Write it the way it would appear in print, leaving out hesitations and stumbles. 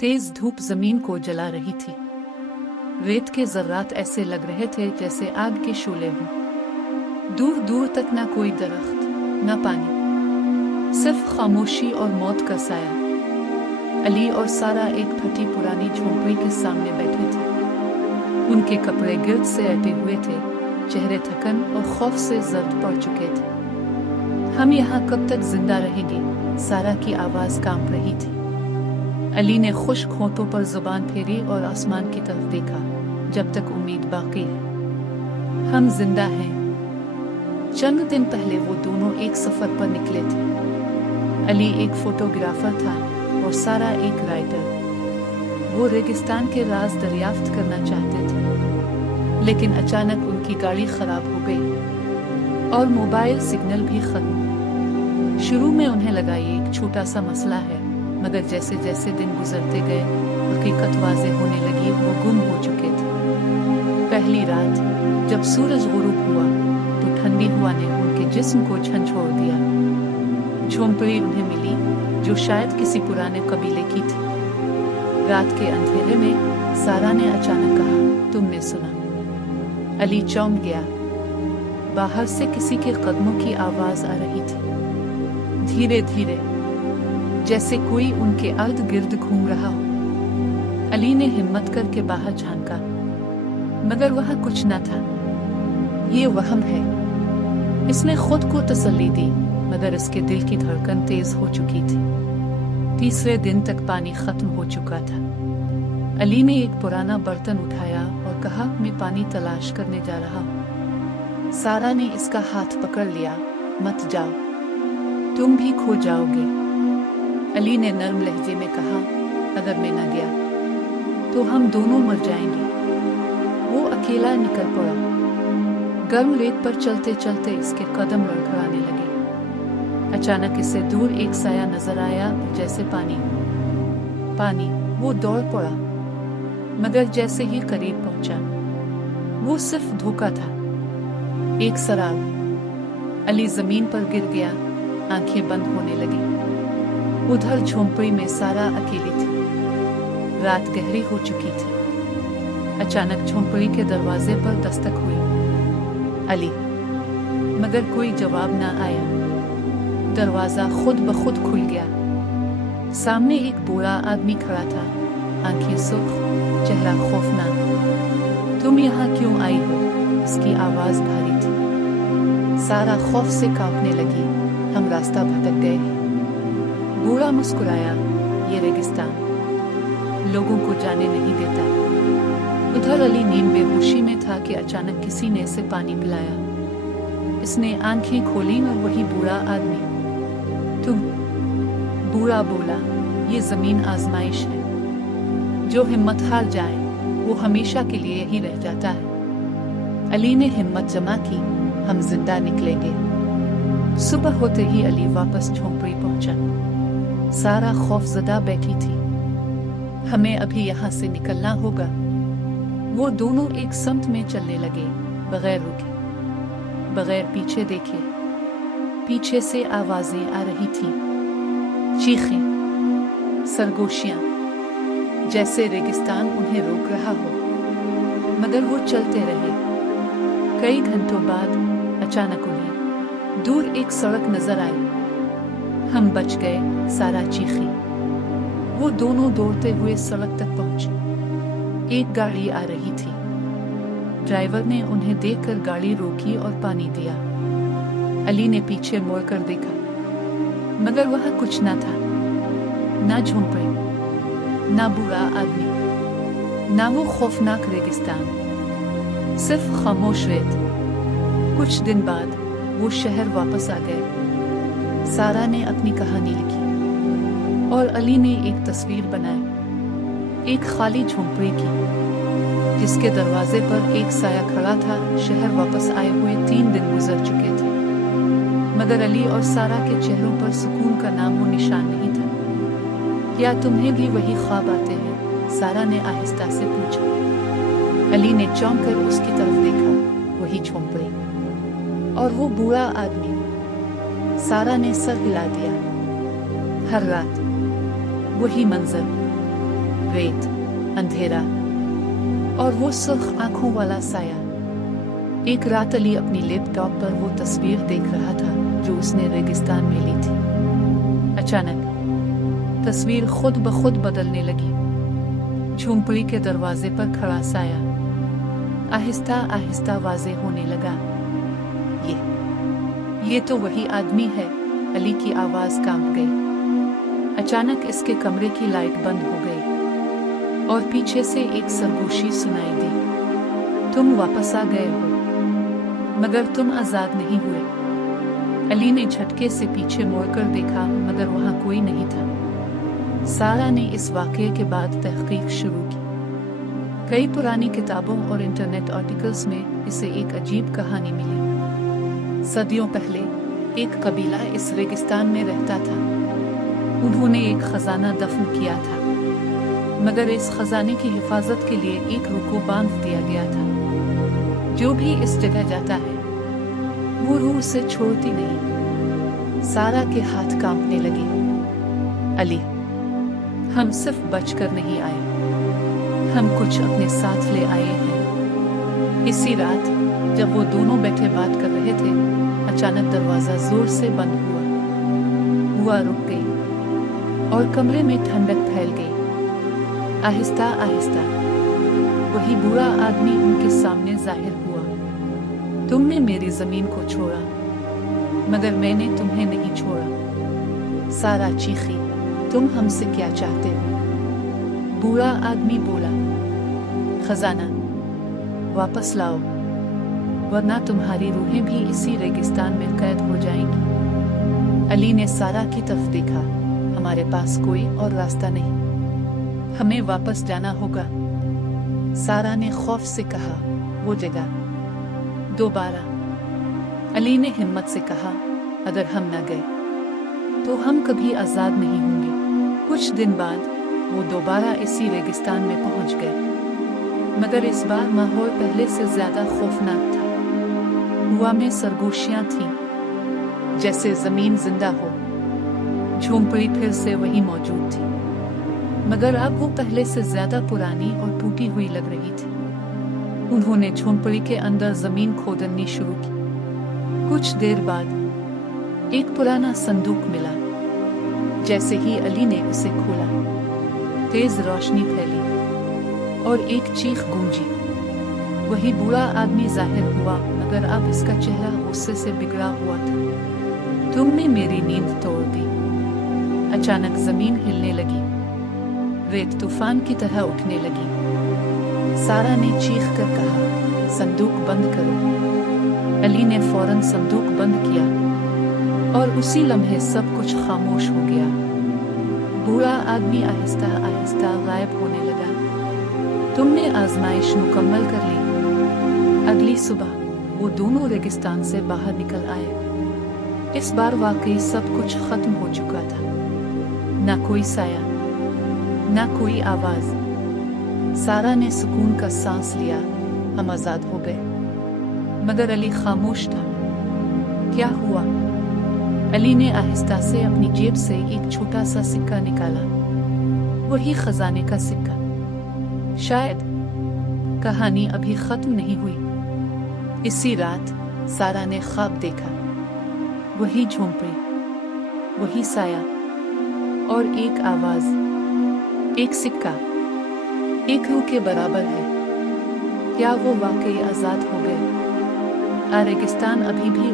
तेज धूप जमीन को जला रही थी। रेत के जर्रात ऐसे लग रहे थे जैसे आग के शोले हों। दूर दूर तक ना कोई दरख्त, ना पानी, सिर्फ खामोशी और मौत का साया। अली और सारा एक फटी पुरानी झोंपड़ी के सामने बैठे थे। उनके कपड़े गिर्द से अटे हुए थे, चेहरे थकन और खौफ से जर्द पड़ चुके थे। हम यहाँ कब तक जिंदा रहेंगे? सारा की आवाज कांप रही थी। अली ने खुश्क होठों पर जुबान फेरी और आसमान की तरफ देखा। जब तक उम्मीद बाकी है, हम जिंदा हैं। चंद दिन पहले वो दोनों एक सफर पर निकले थे। अली एक फोटोग्राफर था और सारा एक राइटर। वो रेगिस्तान के राज दरियाफ्त करना चाहते थे, लेकिन अचानक उनकी गाड़ी खराब हो गई और मोबाइल सिग्नल भी खत्म। शुरू में उन्हें लगा ये एक छोटा सा मसला है, मगर जैसे जैसे दिन गुजरते गए हकीकत वाज़ेह होने लगी। वो गुम हो चुके थे। पहली रात जब सूरज गुरूब हुआ तो ठंडी हवा ने उनके जिस्म को झंझोड़ दिया। झोंपड़ी उन्हें मिली जो शायद किसी पुराने कबीले की थी। रात के अंधेरे में सारा ने अचानक कहा, तुमने सुना? अली चौंक गया। बाहर से किसी के कदमों की आवाज आ रही थी, धीरे धीरे, जैसे कोई उनके इर्द गिर्द घूम रहा हो। अली ने हिम्मत करके बाहर झांका, मगर वहां कुछ न था। ये वहम है, इसने खुद को तसल्ली दी, मगर इसके दिल की धड़कन तेज हो चुकी थी। तीसरे दिन तक पानी खत्म हो चुका था। अली ने एक पुराना बर्तन उठाया और कहा, मैं पानी तलाश करने जा रहा हूँ। सारा ने इसका हाथ पकड़ लिया, मत जाओ, तुम भी खो जाओगे। अली ने नर्म लहजे में कहा, अगर मैं न गया तो हम दोनों मर जाएंगे। वो अकेला निकल पड़ा। गर्म रेत पर चलते चलते इसके कदम लड़खड़ाने लगे। अचानक इसे दूर एक साया नजर आया, जैसे पानी। पानी। वो दौड़ पड़ा, मगर जैसे ही करीब पहुंचा, वो सिर्फ धोखा था, एक सराग। अली जमीन पर गिर गया, आंखें बंद होने लगी। उधर झोंपड़ी में सारा अकेली थी। रात गहरी हो चुकी थी। अचानक झोंपड़ी के दरवाजे पर दस्तक हुई। अली, मगर कोई जवाब न आया। दरवाजा खुद ब खुद खुल गया। सामने एक बूढ़ा आदमी खड़ा था, आंखें सुर्ख, चेहरा खौफनाक। तुम यहाँ क्यों आई हो? इसकी आवाज भारी थी। सारा खौफ से कांपने लगी। हम रास्ता भटक गए हैं। बूढ़ा मुस्कुराया, ये रेगिस्तान लोगों को जाने नहीं देता। उधर अली नींद बेहोशी में था कि अचानक किसी ने इसे पानी पिलाया। इसने आंखें खोली और वही बूढ़ा आदमी। तुम? बूढ़ा बोला, ये जमीन आजमाइश है। जो हिम्मत हार जाए वो हमेशा के लिए यही रह जाता है। अली ने हिम्मत जमा की, हम जिंदा निकलेंगे। सुबह होते ही अली वापस झोंपड़ी पहुंचा। सारा खौफजदा बैठी थी। हमें अभी यहाँ से निकलना होगा। वो दोनों एक समत में चलने लगे, बगैर रुके, बगैर पीछे देखे। पीछे से आवाजें आ रही थीं, चीखें, सरगोशियां, जैसे रेगिस्तान उन्हें रोक रहा हो। मगर वो चलते रहे। कई घंटों बाद अचानक उन्हें दूर एक सड़क नजर आई। हम बच गए, सारा चीखी। वो दोनों दौड़ते हुए सड़क तक पहुंचे। एक गाड़ी आ रही थी। ड्राइवर ने उन्हें देखकर गाड़ी रोकी और पानी दिया। अली ने पीछे मुड़कर देखा, मगर वहां कुछ न था। ना झोंपड़ी, ना बूढ़ा आदमी, ना वो खौफनाक रेगिस्तान, सिर्फ खामोश रेत। कुछ दिन बाद वो शहर वापस आ गए। सारा ने अपनी कहानी लिखी और अली ने एक तस्वीर बनाई, एक खाली झोंपड़ी की, जिसके दरवाजे पर एक साया खड़ा था। शहर वापस आए हुए 3 दिन गुजर चुके थे, मगर अली और सारा के चेहरों पर सुकून का नामो निशान नहीं था। क्या तुम्हें भी वही ख्वाब आते हैं? सारा ने आहिस्ता से पूछा। अली ने चौंक कर उसकी तरफ देखा, वही झोंपड़ी और वो बूढ़ा आदमी। सारा ने सर हिला दिया। हर रात वही मंजर, रेत, अंधेरा और वो सुर्ख आंखों वाला साया। एक रात अली अपनी लैपटॉप पर वो तस्वीर देख रहा था जो उसने रेगिस्तान में ली थी। अचानक तस्वीर खुद ब खुद बदलने लगी। झोंपड़ी के दरवाजे पर खड़ा साया आहिस्ता आहिस्ता वाज़ेह होने लगा। ये तो वही आदमी है। अली की आवाज कांप गई। अचानक इसके कमरे की लाइट बंद हो गई और पीछे से एक सरगोशी सुनाई दी। तुम वापस आ गए हो, मगर तुम आजाद नहीं हुए। अली ने झटके से पीछे मुड़कर देखा, मगर वहां कोई नहीं था। सारा ने इस वाक़ये के बाद तहकीक शुरू की। कई पुरानी किताबों और इंटरनेट आर्टिकल्स में इसे एक अजीब कहानी मिली। सदियों पहले एक कबीला इस रेगिस्तान में रहता था। उन्होंने एक खजाना दफन किया था, मगर इस खजाने की हिफाजत के लिए एक रूह को बांध दिया गया था। जो भी इस जगह जाता है वो रूह उसे छोड़ती नहीं। सारा के हाथ कांपने लगे। अली, हम सिर्फ बचकर नहीं आए, हम कुछ अपने साथ ले आए हैं। इसी रात जब वो दोनों बैठे बात कर रहे थे, अचानक दरवाजा जोर से बंद हुआ रुक गई और कमरे में ठंडक फैल गई। आहिस्ता आहिस्ता वही बुरा आदमी उनके सामने जाहिर हुआ। तुमने मेरी जमीन को छोड़ा, मगर मैंने तुम्हें नहीं छोड़ा। सारा चीखी, तुम हमसे क्या चाहते हो? बुरा आदमी बोला, खजाना वापस लाओ, वरना तुम्हारी रूहें भी इसी रेगिस्तान में कैद हो जाएंगी। अली ने सारा की तरफ देखा। हमारे पास कोई और रास्ता नहीं, हमें वापस जाना होगा। सारा ने खौफ से कहा, वो जगह दोबारा। अली ने हिम्मत से कहा, अगर हम न गए तो हम कभी आजाद नहीं होंगे। कुछ दिन बाद वो दोबारा इसी रेगिस्तान में पहुंच गए, मगर इस बार माहौल पहले से ज्यादा खौफनाक था। हवा में सरगोशियां थीं, जैसे जमीन जिंदा हो। झोंपड़ी फिर से वही मौजूद थी, मगर अब वो पहले से ज्यादा पुरानी और टूटी हुई लग रही थी। उन्होंने झोंपड़ी के अंदर जमीन खोदनी शुरू की। कुछ देर बाद एक पुराना संदूक मिला। जैसे ही अली ने उसे खोला, तेज रोशनी फैली और एक चीख गूंजी। वही बुरा आदमी जाहिर हुआ, मगर अब इसका चेहरा गुस्से से बिगड़ा हुआ था। तुमने मेरी नींद तोड़ दी। अचानक जमीन हिलने लगी, रेत तूफान की तरह उठने लगी। सारा ने चीख कर कहा, संदूक बंद करो। अली ने फौरन संदूक बंद किया और उसी लम्हे सब कुछ खामोश हो गया। बुरा आदमी आहिस्ता आहिस्ता गायब होने लगा। तुमने आजमाइश मुकम्मल कर ली। अगली सुबह वो दोनों रेगिस्तान से बाहर निकल आए। इस बार वाकई सब कुछ खत्म हो चुका था। ना कोई साया, ना कोई आवाज। सारा ने सुकून का सांस लिया, हम आजाद हो गए। मगर अली खामोश था। क्या हुआ? अली ने आहिस्ता से अपनी जेब से एक छोटा सा सिक्का निकाला। वही खजाने का सिक्का। शायद कहानी अभी खत्म नहीं हुई। इसी रात सारा ने ख्वाब देखा। वही झोंपड़ी, वही साया और एक आवाज, एक सिक्का, एक रूह के बराबर है। क्या वो वाकई आजाद हो गए? रेगिस्तान अभी भी